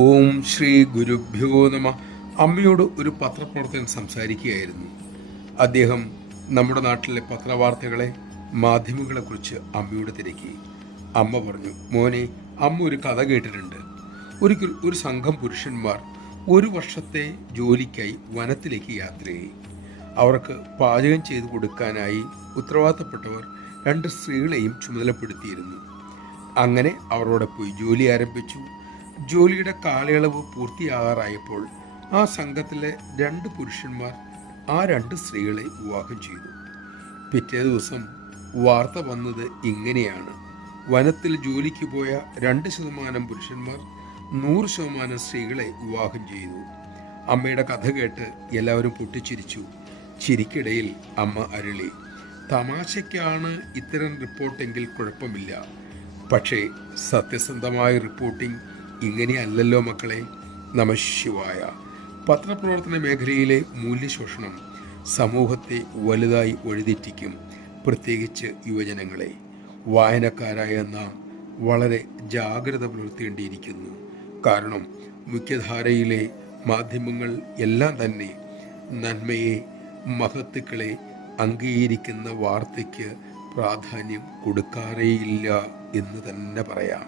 ഓം ശ്രീ ഗുരുഭ്യോ നമ. അമ്മയോട് ഒരു പത്രപ്രവർത്തകൻ സംസാരിക്കുകയായിരുന്നു. അദ്ദേഹം നമ്മുടെ നാട്ടിലെ പത്രവാർത്തകളെ മാധ്യമങ്ങളെക്കുറിച്ച് അമ്മയോട് തിരക്കി. അമ്മ പറഞ്ഞു, മോനെ, അമ്മ ഒരു കഥ കേട്ടിട്ടുണ്ട്. ഒരിക്കൽ ഒരു സംഘം പുരുഷന്മാർ 1 വർഷത്തെ ജോലിക്കായി വനത്തിലേക്ക് യാത്രയായി. അവർക്ക് പാചകം ചെയ്തു കൊടുക്കാനായി ഉത്തരവാദിത്തപ്പെട്ടവർ 2 സ്ത്രീകളെയും ചുമതലപ്പെടുത്തിയിരുന്നു. അങ്ങനെ അവരോടെ പോയി ജോലി ആരംഭിച്ചു. ജോലിയുടെ കാലയളവ് പൂർത്തിയാകാറായപ്പോൾ ആ സംഘത്തിലെ 2 പുരുഷന്മാർ ആ 2 സ്ത്രീകളെ വിവാഹം ചെയ്തു. പിറ്റേ ദിവസം വാർത്ത വന്നത് ഇങ്ങനെയാണ്: വനത്തിൽ ജോലിക്ക് പോയ 2% പുരുഷന്മാർ 100% സ്ത്രീകളെ വിവാഹം ചെയ്തു. അമ്മയുടെ കഥ കേട്ട് എല്ലാവരും പൊട്ടിച്ചിരിച്ചു. ചിരിക്കിടയിൽ അമ്മ അരുളി, തമാശയ്ക്കാണ് ഇത്തരം റിപ്പോർട്ടെങ്കിൽ കുഴപ്പമില്ല, പക്ഷേ സത്യസന്ധമായ റിപ്പോർട്ടിംഗ് ഇങ്ങനെയല്ലല്ലോ മക്കളെ. നമഃശിവായ. പത്രപ്രവർത്തന മേഖലയിലെ മൂല്യശോഷണം സമൂഹത്തെ വലുതായി വഴിതെറ്റിക്കും, പ്രത്യേകിച്ച് യുവജനങ്ങളെ. വായനക്കാരായ നാം വളരെ ജാഗ്രത പുലർത്തേണ്ടിയിരിക്കുന്നു. കാരണം മുഖ്യധാരയിലെ മാധ്യമങ്ങൾ എല്ലാം തന്നെ നന്മയെ, മഹത്തുക്കളെ അംഗീകരിക്കുന്ന വാർത്തയ്ക്ക് പ്രാധാന്യം കൊടുക്കാറേയില്ല എന്ന് തന്നെ പറയാം.